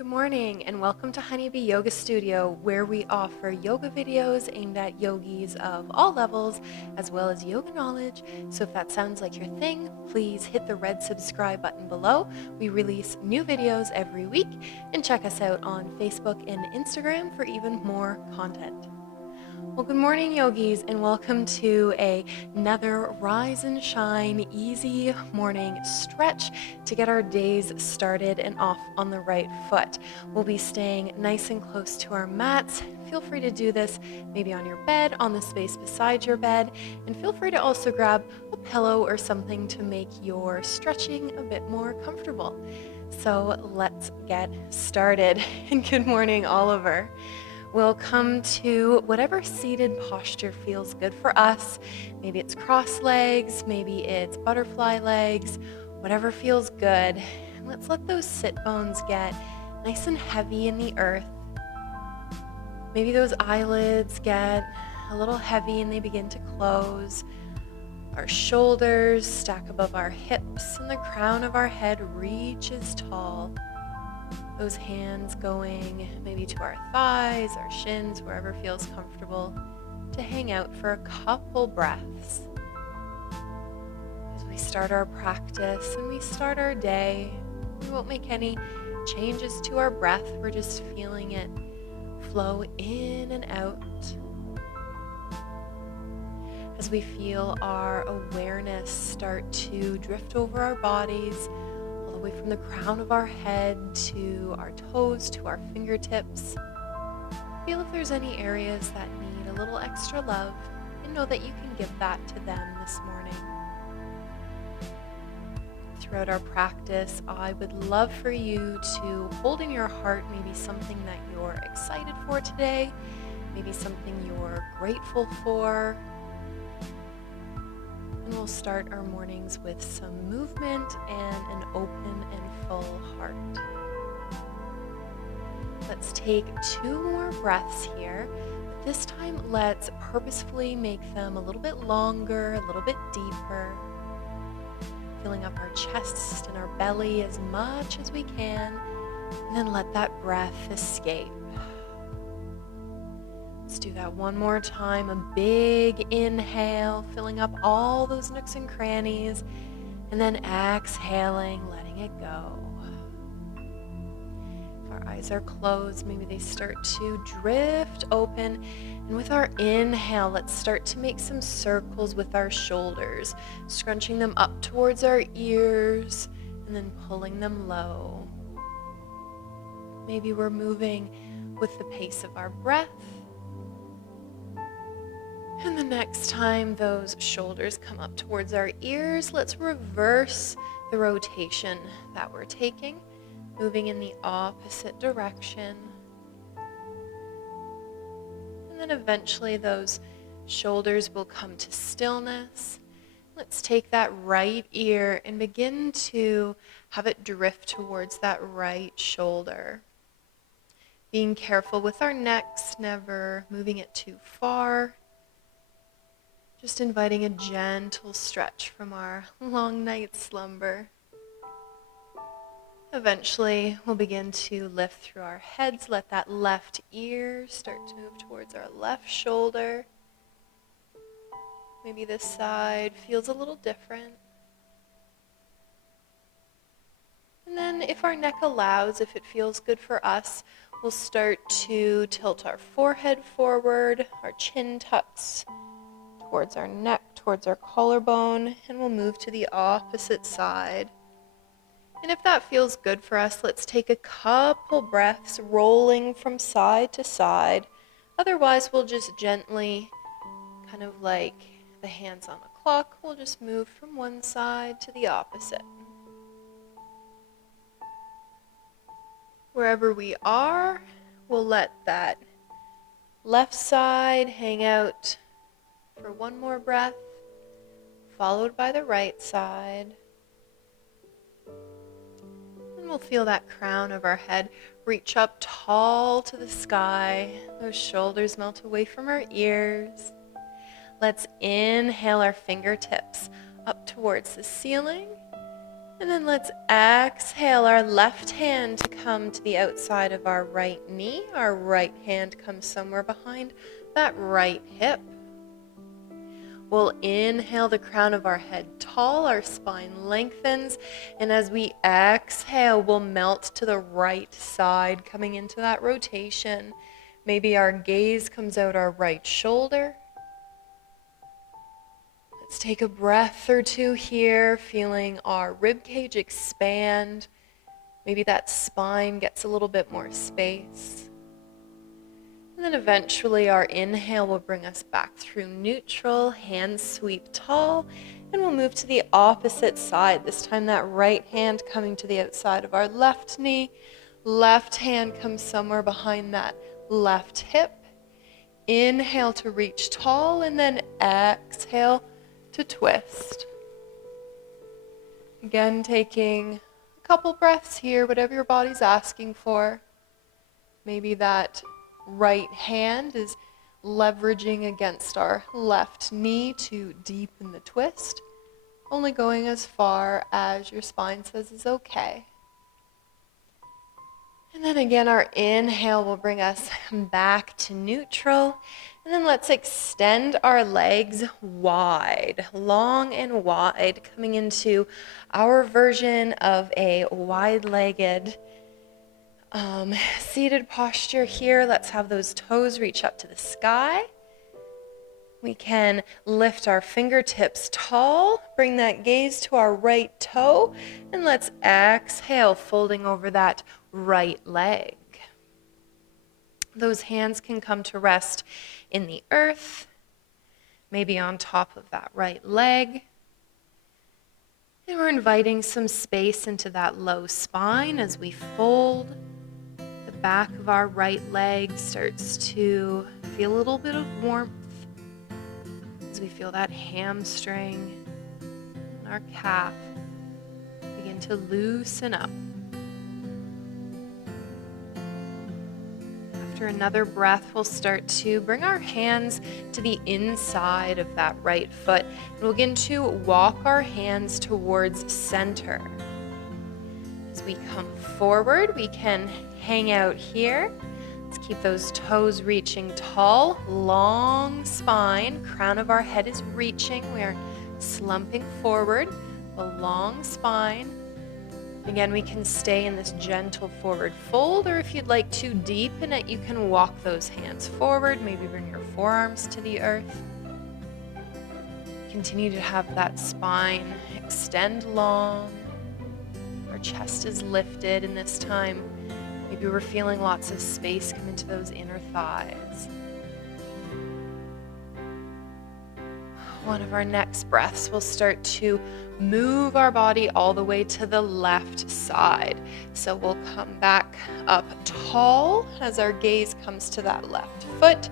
Good morning and welcome to Honeybee Yoga Studio, where we offer yoga videos aimed at yogis of all levels, as well as yoga knowledge. So if that sounds like your thing, please hit the red subscribe button below. We release new videos every week, and check us out on Facebook and Instagram for even more content. Well, good morning, yogis, and welcome to another rise and shine, easy morning stretch to get our days started and off on the right foot. We'll be staying nice and close to our mats. Feel free to do this maybe on your bed, on the space beside your bed, and feel free to also grab a pillow or something to make your stretching a bit more comfortable. So let's get started. And good morning, Oliver. We'll come to whatever seated posture feels good for us. Maybe it's cross legs, maybe it's butterfly legs, whatever feels good. And let's let those sit bones get nice and heavy in the earth. Maybe those eyelids get a little heavy and they begin to close. Our shoulders stack above our hips and the crown of our head reaches tall. Those hands going maybe to our thighs, our shins, wherever feels comfortable, to hang out for a couple breaths. As we start our practice and we start our day, we won't make any changes to our breath. We're just feeling it flow in and out. As we feel our awareness start to drift over our bodies, all the way from the crown of our head to our toes, to our fingertips. Feel if there's any areas that need a little extra love, and know that you can give that to them this morning. Throughout our practice, I would love for you to hold in your heart maybe something that you're excited for today, maybe something you're grateful for. And we'll start our mornings with some movement and an open and full heart. Let's take 2 more breaths here. But this time, let's purposefully make them a little bit longer, a little bit deeper. Filling up our chest and our belly as much as we can. And then let that breath escape. Let's do that one more time. A big inhale, filling up all those nooks and crannies, and then exhaling, letting it go. If our eyes are closed, maybe they start to drift open. And with our inhale, let's start to make some circles with our shoulders, scrunching them up towards our ears, and then pulling them low. Maybe we're moving with the pace of our breath. And the next time those shoulders come up towards our ears, let's reverse the rotation that we're taking, moving in the opposite direction. And then eventually those shoulders will come to stillness. Let's take that right ear and begin to have it drift towards that right shoulder. Being careful with our necks, never moving it too far. Just inviting a gentle stretch from our long night slumber. Eventually, we'll begin to lift through our heads. Let that left ear start to move towards our left shoulder. Maybe this side feels a little different. And then if our neck allows, if it feels good for us, we'll start to tilt our forehead forward, our chin tucks towards our neck, towards our collarbone, and we'll move to the opposite side. And if that feels good for us, let's take a couple breaths rolling from side to side. Otherwise, we'll just gently, kind of like the hands on a clock, we'll just move from one side to the opposite. Wherever we are, we'll let that left side hang out for one more breath, followed by the right side. And we'll feel that crown of our head reach up tall to the sky. Those shoulders melt away from our ears. Let's inhale our fingertips up towards the ceiling. And then let's exhale our left hand to come to the outside of our right knee. Our right hand comes somewhere behind that right hip. We'll inhale the crown of our head tall, our spine lengthens, and as we exhale, we'll melt to the right side, coming into that rotation. Maybe our gaze comes out our right shoulder. Let's take a breath or two here, feeling our rib cage expand. Maybe that spine gets a little bit more space. And then eventually our inhale will bring us back through neutral, hands sweep tall, and we'll move to the opposite side. This time that right hand coming to the outside of our left knee. Left hand comes somewhere behind that left hip. Inhale to reach tall, and then exhale to twist. Again, taking a couple breaths here, whatever your body's asking for. Maybe that right hand is leveraging against our left knee to deepen the twist, only going as far as your spine says is okay. And then again, our inhale will bring us back to neutral. And then let's extend our legs wide, long and wide, coming into our version of a wide-legged seated posture here. Let's have those toes reach up to the sky. We can lift our fingertips tall, bring that gaze to our right toe, and let's exhale, folding over that right leg. Those hands can come to rest in the earth, maybe on top of that right leg. And we're inviting some space into that low spine as we fold. The back of our right leg starts to feel a little bit of warmth as we feel that hamstring and our calf begin to loosen up. After another breath, we'll start to bring our hands to the inside of that right foot. And we'll begin to walk our hands towards center. As we come forward, we can hang out here. Let's keep those toes reaching tall, long spine. Crown of our head is reaching. We're slumping forward, a long spine. Again, we can stay in this gentle forward fold, or if you'd like to deepen it, you can walk those hands forward, maybe bring your forearms to the earth. Continue to have that spine extend long. Our chest is lifted, and this time, maybe we're feeling lots of space come into those inner thighs. One of our next breaths, we'll start to move our body all the way to the left side. So we'll come back up tall as our gaze comes to that left foot.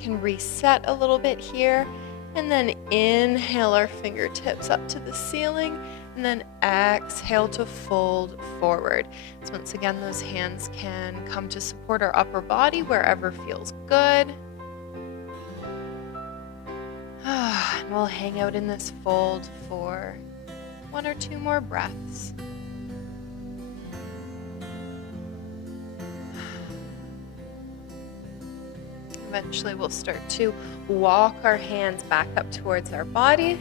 Can reset a little bit here, and then inhale our fingertips up to the ceiling, and then exhale to fold forward. So once again, those hands can come to support our upper body wherever feels good. And we'll hang out in this fold for 1 or 2 more breaths. Eventually, we'll start to walk our hands back up towards our body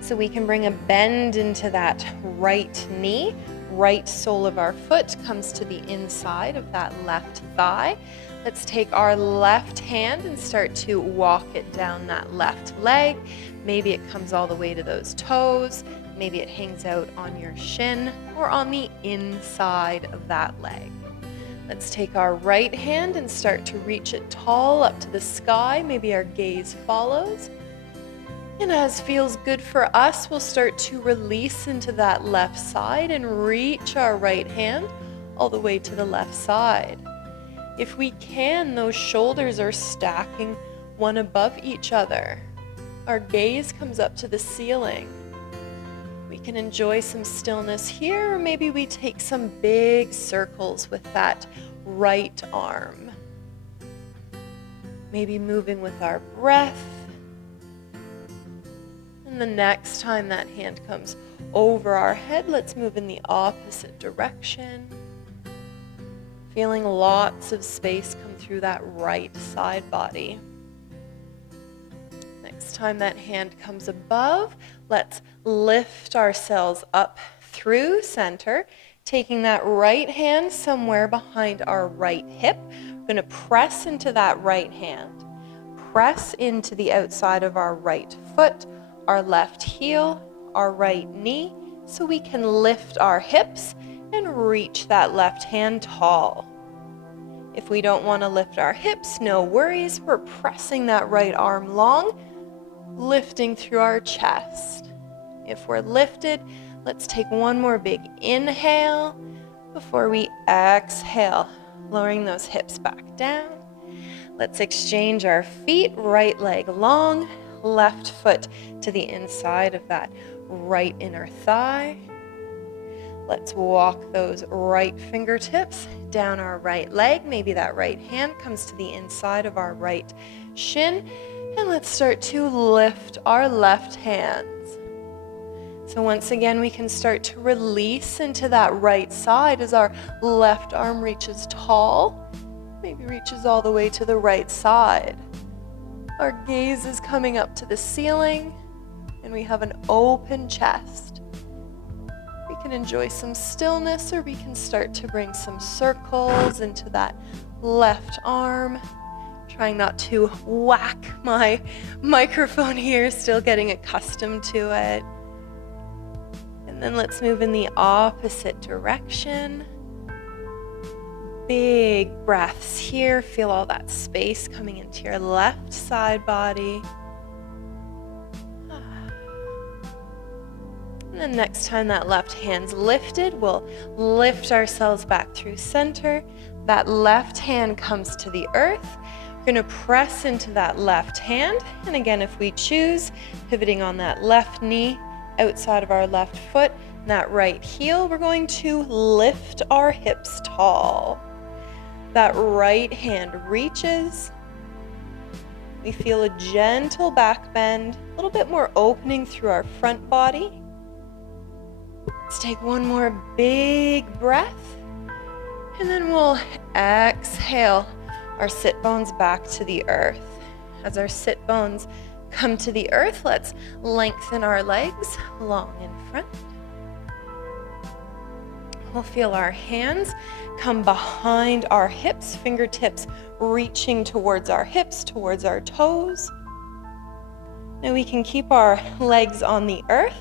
so we can bring a bend into that right knee. Right sole of our foot comes to the inside of that left thigh. Let's take our left hand and start to walk it down that left leg. Maybe it comes all the way to those toes. Maybe it hangs out on your shin or on the inside of that leg. Let's take our right hand and start to reach it tall up to the sky. Maybe our gaze follows. And as feels good for us, we'll start to release into that left side and reach our right hand all the way to the left side. If we can, those shoulders are stacking one above each other. Our gaze comes up to the ceiling. We can enjoy some stillness here, or maybe we take some big circles with that right arm. Maybe moving with our breath. And the next time that hand comes over our head. Let's move in the opposite direction. Feeling lots of space come through that right side body. Next time that hand comes above, let's lift ourselves up through center, taking that right hand somewhere behind our right hip. We're going to press into that right hand. Press into the outside of our right foot, our left heel, our right knee, so we can lift our hips and reach that left hand tall. If we don't want to lift our hips, no worries. We're pressing that right arm long, lifting through our chest. If we're lifted, let's take one more big inhale before we exhale, lowering those hips back down. Let's exchange our feet, right leg long, left foot to the inside of that right inner thigh. Let's walk those right fingertips down our right leg. Maybe that right hand comes to the inside of our right shin. And let's start to lift our left hands. So once again, we can start to release into that right side as our left arm reaches tall, maybe reaches all the way to the right side. Our gaze is coming up to the ceiling, and we have an open chest. We can enjoy some stillness, or we can start to bring some circles into that left arm. Trying not to whack my microphone here, still getting accustomed to it. And then let's move in the opposite direction. Big breaths here. Feel all that space coming into your left side body. And then next time that left hand's lifted, we'll lift ourselves back through center. That left hand comes to the earth. We're going to press into that left hand. And again, if we choose, pivoting on that left knee, outside of our left foot, and that right heel, we're going to lift our hips tall. That right hand reaches. We feel a gentle back bend, a little bit more opening through our front body. Let's take one more big breath, and then we'll exhale our sit bones back to the earth. As our sit bones come to the earth, let's lengthen our legs long in front. We'll feel our hands come behind our hips, fingertips reaching towards our hips, towards our toes. Now we can keep our legs on the earth.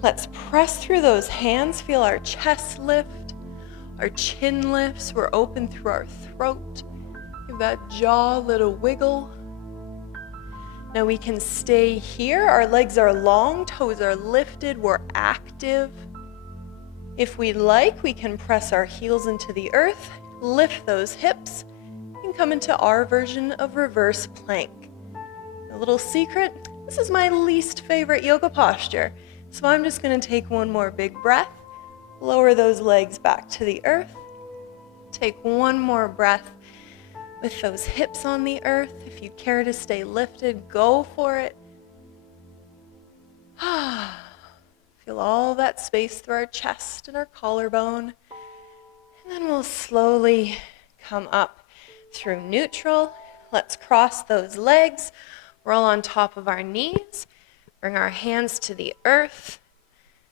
Let's press through those hands, feel our chest lift, our chin lifts, we're open through our throat. Give that jaw a little wiggle. Now we can stay here. Our legs are long, toes are lifted, we're active. If we'd like, we can press our heels into the earth, lift those hips, and come into our version of reverse plank. A little secret, this is my least favorite yoga posture. So I'm just going to take one more big breath, lower those legs back to the earth. Take one more breath with those hips on the earth. If you care to stay lifted, go for it. Feel all that space through our chest and our collarbone. And then we'll slowly come up through neutral. Let's cross those legs, roll on top of our knees, bring our hands to the earth,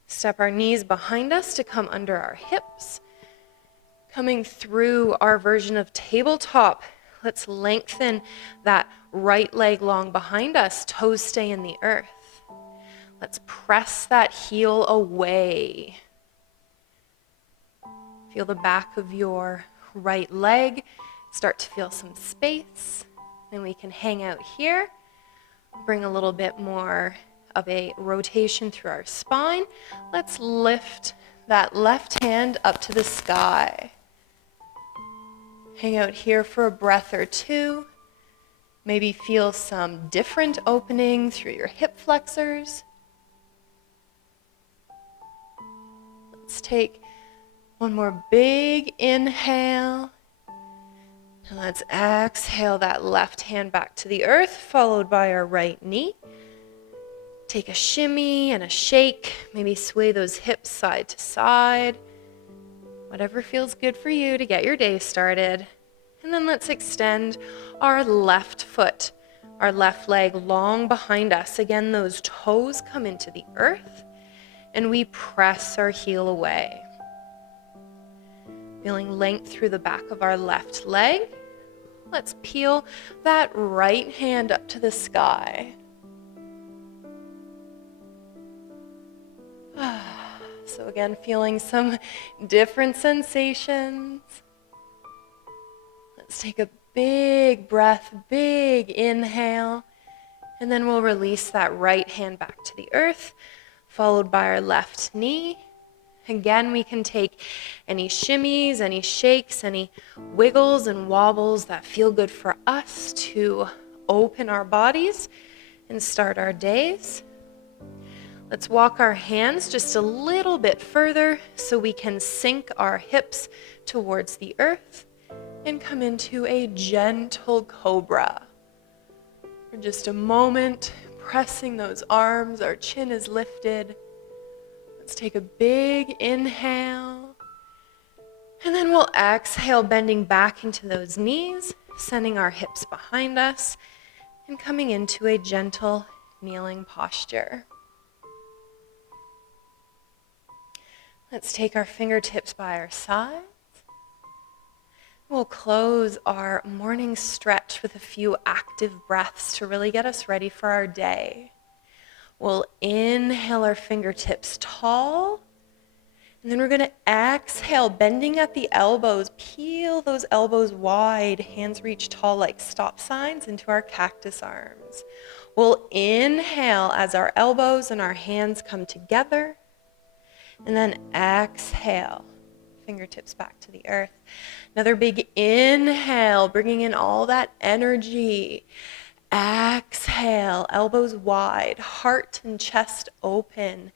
step our knees behind us to come under our hips. Coming through our version of tabletop, let's lengthen that right leg long behind us, toes stay in the earth. Let's press that heel away. Feel the back of your right leg, start to feel some space. Then we can hang out here, bring a little bit more of a rotation through our spine. Let's lift that left hand up to the sky. Hang out here for a breath or two. Maybe feel some different opening through your hip flexors. Let's take one more big inhale. And let's exhale that left hand back to the earth, followed by our right knee. Take a shimmy and a shake. Maybe sway those hips side to side. Whatever feels good for you to get your day started. And then let's extend our left foot, our left leg long behind us. Again, those toes come into the earth and we press our heel away. Feeling length through the back of our left leg. Let's peel that right hand up to the sky. So again, feeling some different sensations. Let's take a big breath, big inhale, and then we'll release that right hand back to the earth, followed by our left knee. Again, we can take any shimmies, any shakes, any wiggles and wobbles that feel good for us to open our bodies and start our days. Let's walk our hands just a little bit further so we can sink our hips towards the earth and come into a gentle cobra. For just a moment, pressing those arms, our chin is lifted. Let's take a big inhale. And then we'll exhale, bending back into those knees, sending our hips behind us, and coming into a gentle kneeling posture. Let's take our fingertips by our sides. We'll close our morning stretch with a few active breaths to really get us ready for our day. We'll inhale our fingertips tall, and then we're going to exhale, bending at the elbows. Peel those elbows wide, hands reach tall like stop signs into our cactus arms. We'll inhale as our elbows and our hands come together. And then exhale, fingertips back to the earth. Another big inhale, bringing in all that energy. Exhale, elbows wide, heart and chest open.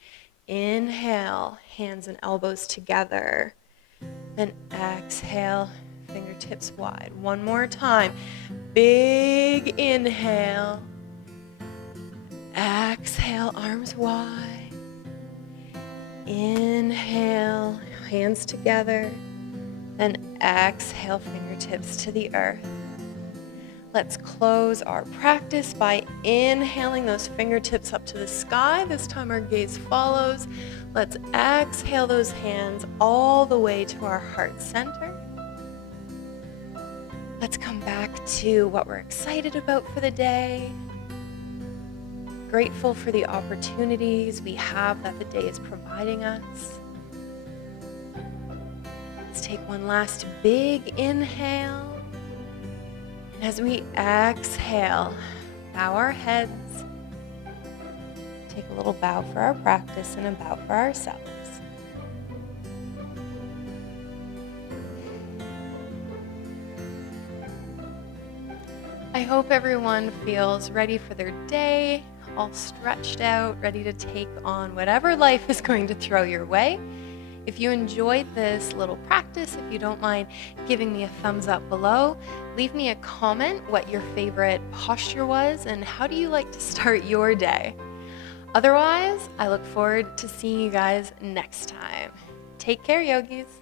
Inhale, hands and elbows together. Then exhale, fingertips wide. One more time. Big inhale. Exhale, arms wide. Inhale, hands together, then exhale, fingertips to the earth. Let's close our practice by inhaling those fingertips up to the sky. This time our gaze follows. Let's exhale those hands all the way to our heart center. Let's come back to what we're excited about for the day. Grateful for the opportunities we have that the day is providing us. Let's take one last big inhale. And as we exhale, bow our heads. Take a little bow for our practice and a bow for ourselves. I hope everyone feels ready for their day, all stretched out, ready to take on whatever life is going to throw your way. If you enjoyed this little practice, if you don't mind giving me a thumbs up below, leave me a comment what your favorite posture was and how do you like to start your day. Otherwise, I look forward to seeing you guys next time. Take care, yogis.